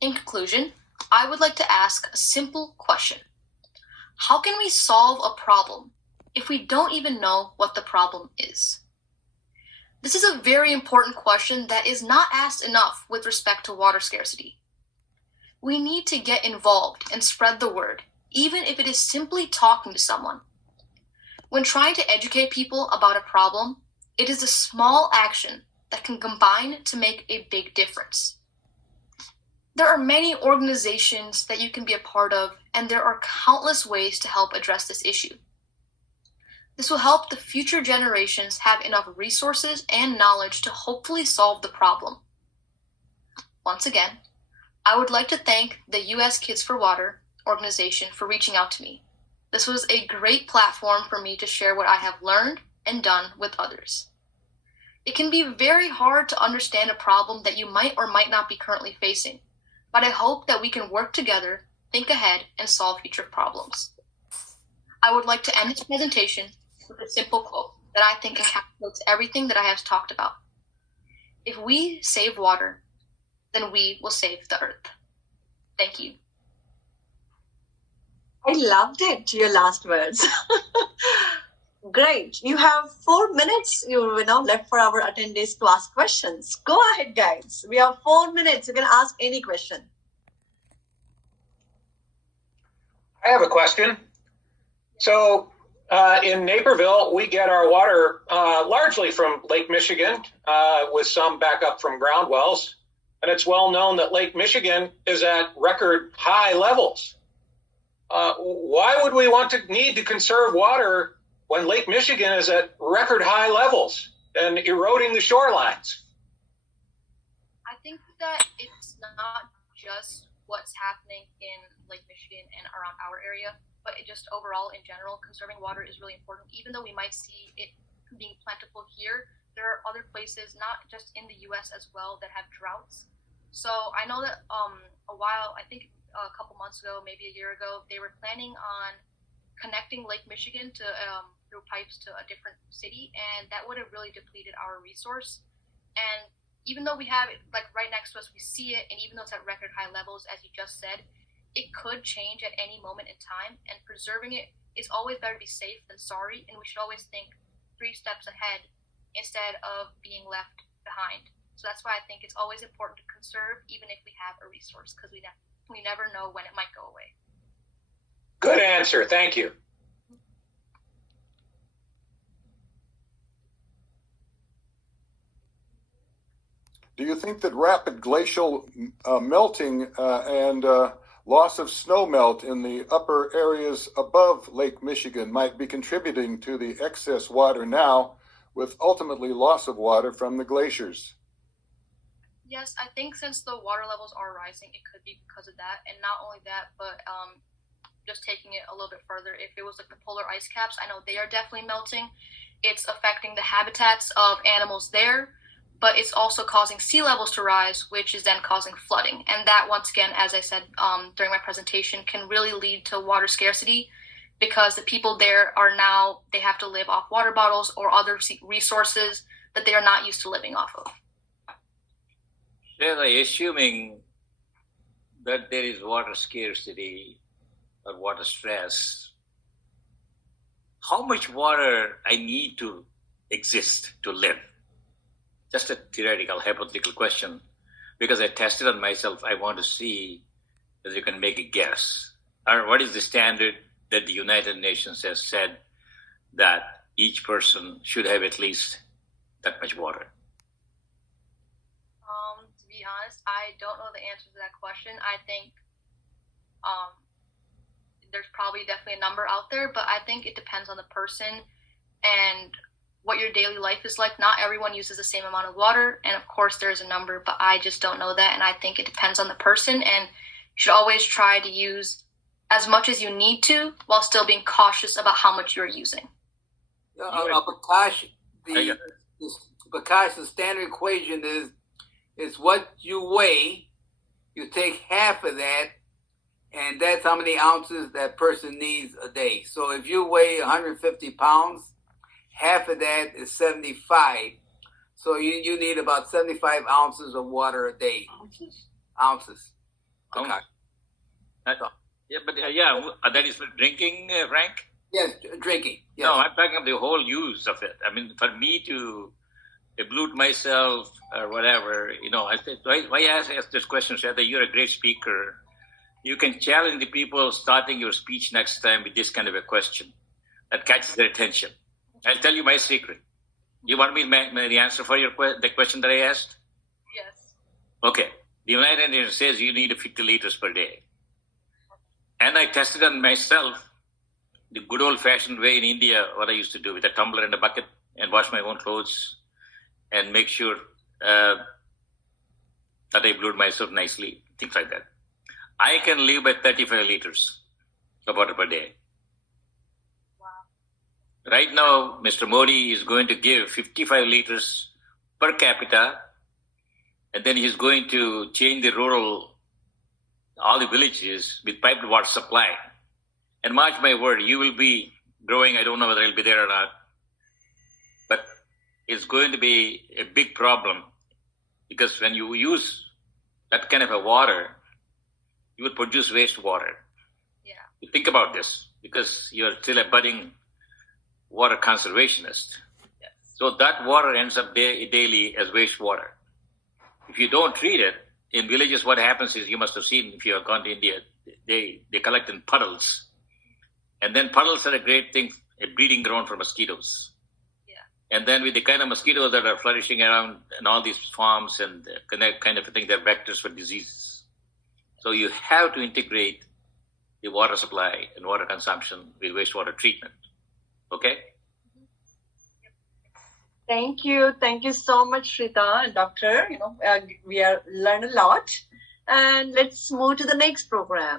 In conclusion, I would like to ask a simple question. How can we solve a problem if we don't even know what the problem is? This is a very important question that is not asked enough with respect to water scarcity. We need to get involved and spread the word, even if it is simply talking to someone. When trying to educate people about a problem, it is a small action that can combine to make a big difference. There are many organizations that you can be a part of, and there are countless ways to help address this issue. This will help the future generations have enough resources and knowledge to hopefully solve the problem. Once again, I would like to thank the US Kids for Water organization for reaching out to me. This was a great platform for me to share what I have learned and done with others. It can be very hard to understand a problem that you might or might not be currently facing, but I hope that we can work together, think ahead, and solve future problems. I would like to end this presentation with a simple quote that I think encapsulates everything that I have talked about. If we save water, then we will save the earth. Thank you. I loved it, your last words. Great. You have 4 minutes left for our attendees to ask questions. Go ahead, guys. We have 4 minutes. You can ask any question. I have a question. So in Naperville, we get our water largely from Lake Michigan with some backup from ground wells. And it's well known that Lake Michigan is at record high levels. Why would we need to conserve water when Lake Michigan is at record high levels and eroding the shorelines? I think that it's not just what's happening in Lake Michigan and around our area, but just overall in general, conserving water is really important. Even though we might see it being plentiful here, there are other places, not just in the US as well, that have droughts. So I know that I think a couple months ago, maybe a year ago, they were planning on connecting Lake Michigan to through pipes to a different city, and that would have really depleted our resource. And even though we have it like right next to us, we see it, and even though it's at record high levels, as you just said, it could change at any moment in time, and preserving it is always better to be safe than sorry, and we should always think 3 steps ahead instead of being left behind. So that's why I think it's always important to conserve, even if we have a resource, because we never know when it might go away. Good answer. Thank you. Do you think that rapid glacial melting and loss of snow melt in the upper areas above Lake Michigan might be contributing to the excess water now, with ultimately loss of water from the glaciers? Yes, I think since the water levels are rising, it could be because of that. And not only that, but just taking it a little bit further, if it was like the polar ice caps, I know they are definitely melting. It's affecting the habitats of animals there, but it's also causing sea levels to rise, which is then causing flooding. And that, once again, as I said during my presentation, can really lead to water scarcity, because the people there they have to live off water bottles or other resources that they are not used to living off of. Assuming that there is water scarcity or water stress, how much water I need to exist to live? Just a theoretical, hypothetical question, because I tested on myself. I want to see if you can make a guess. Or what is the standard that the United Nations has said that each person should have at least that much water? To be honest, I don't know the answer to that question. I think there's probably definitely a number out there, but I think it depends on the person and what your daily life is like. Not everyone uses the same amount of water, and of course there's a number, but I just don't know that, and I think it depends on the person, and you should always try to use as much as you need to while still being cautious about how much you're using. Prakash, the standard equation is what you weigh. You take half of that, and that's how many ounces that person needs a day. So if you weigh 150 pounds, half of that is 75. So you need about 75 ounces of water a day. Ounces. Yeah, but that is for drinking, Frank? Yes, drinking. Yes. No, I'm talking about the whole use of it. I mean, for me to eblute myself or whatever, I said, why ask this question, Shraddha? You're a great speaker. You can challenge the people starting your speech next time with this kind of a question that catches their attention. I'll tell you my secret. You want me the answer for the question that I asked? Yes. Okay. The United Nations says you need 50 liters per day. And I tested on myself the good old-fashioned way in India, what I used to do with a tumbler and a bucket and wash my own clothes and make sure that I blued myself nicely, things like that. I can live by 35 liters of water per day. Wow. Right now, Mr. Modi is going to give 55 liters per capita, and then he's going to change all the villages with piped water supply. And mark my word, you will be growing. I don't know whether I'll be there or not, but it's going to be a big problem because when you use that kind of a water, you will produce wastewater. Yeah. You think about this because you're still a budding water conservationist. Yes. So that water ends up daily as wastewater. If you don't treat it, in villages, what happens is, you must have seen if you have gone to India, they collect in puddles. And then puddles are a great thing, a breeding ground for mosquitoes. Yeah. And then with the kind of mosquitoes that are flourishing around in all these farms and kind of thing, they're vectors for diseases. So you have to integrate the water supply and water consumption with wastewater treatment. Okay? Thank you. Thank you so much, Shrita and Doctor. We are learned a lot. And let's move to the next program.